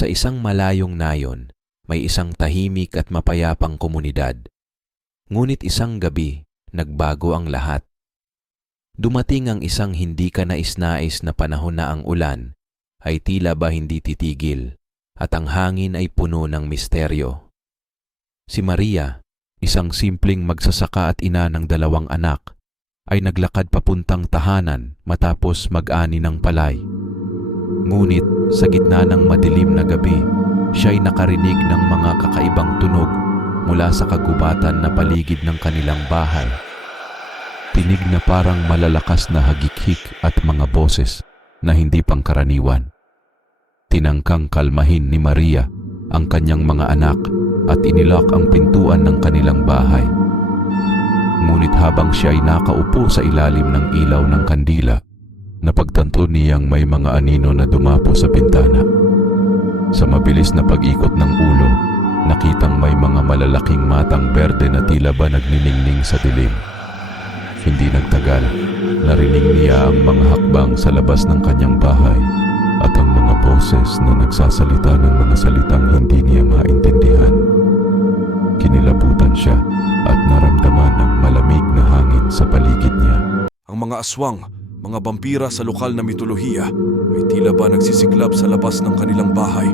Sa isang malayong nayon, may isang tahimik at mapayapang komunidad. Ngunit isang gabi, nagbago ang lahat. Dumating ang isang hindi ka nais-nais na panahon na ang ulan ay tila ba hindi titigil at ang hangin ay puno ng misteryo. Si Maria, isang simpleng magsasaka at ina ng 2 anak, ay naglakad papuntang tahanan matapos mag-ani ng palay. Ngunit sa gitna ng madilim na gabi, siya'y nakarinig ng mga kakaibang tunog mula sa kagubatan na paligid ng kanilang bahay. Tinig na parang malalakas na hagikhik at mga boses na hindi pangkaraniwan. Tinangkang kalmahin ni Maria ang kanyang mga anak at inilak ang pintuan ng kanilang bahay. Ngunit habang siya ay nakaupo sa ilalim ng ilaw ng kandila, napagtanto niyang may mga anino na dumapo sa bintana. Sa mabilis na pag-ikot ng ulo, nakitang may mga malalaking matang berde na tila ba nagniningning sa dilim. Hindi nagtagal, narinig niya ang mga hakbang sa labas ng kanyang bahay at ang mga boses na nagsasalita ng mga salitang hindi niya maintindihan. Kinilabutan siya at naramdaman ng malamig na hangin sa paligid niya. Ang mga aswang, mga bampira sa lokal na mitolohiya ay tila ba nagsisiklab sa labas ng kanilang bahay.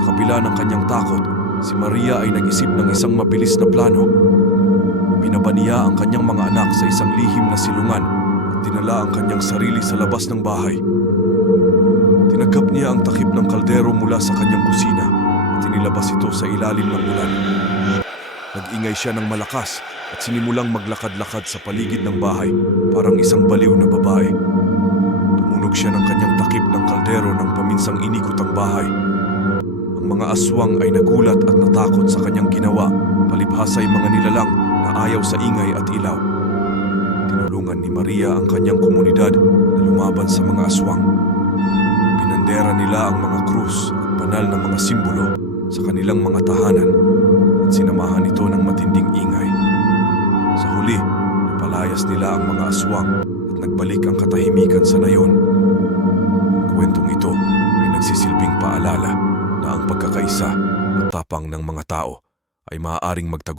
Sa kabila ng kanyang takot, si Maria ay nag-isip ng isang mabilis na plano. Binaba niya ang kanyang mga anak sa isang lihim na silungan at dinala ang kanyang sarili sa labas ng bahay. Tinagap niya ang takip ng kaldero mula sa kanyang kusina at inilabas ito sa ilalim ng ulan. Nag-ingay siya ng malakas at sinimulang maglakad-lakad sa paligid ng bahay parang isang baliw na babae. Tumunog siya ng kanyang takip ng kaldero nang paminsang inikot ang bahay. Ang mga aswang ay nagulat at natakot sa kanyang ginawa, palibhasa ay mga nilalang na ayaw sa ingay at ilaw. Tinulungan ni Maria ang kanyang komunidad na lumaban sa mga aswang. Pinandera nila ang mga krus at banal na mga simbolo sa kanilang mga tahanan at sinamahan ito ng matinding ingay. Sa huli, napalayas nila ang mga aswang at nagbalik ang katahimikan sa nayon. Ang kwentong ito ay nagsisilbing paalala na ang pagkakaisa at tapang ng mga tao ay maaaring magtagumpay.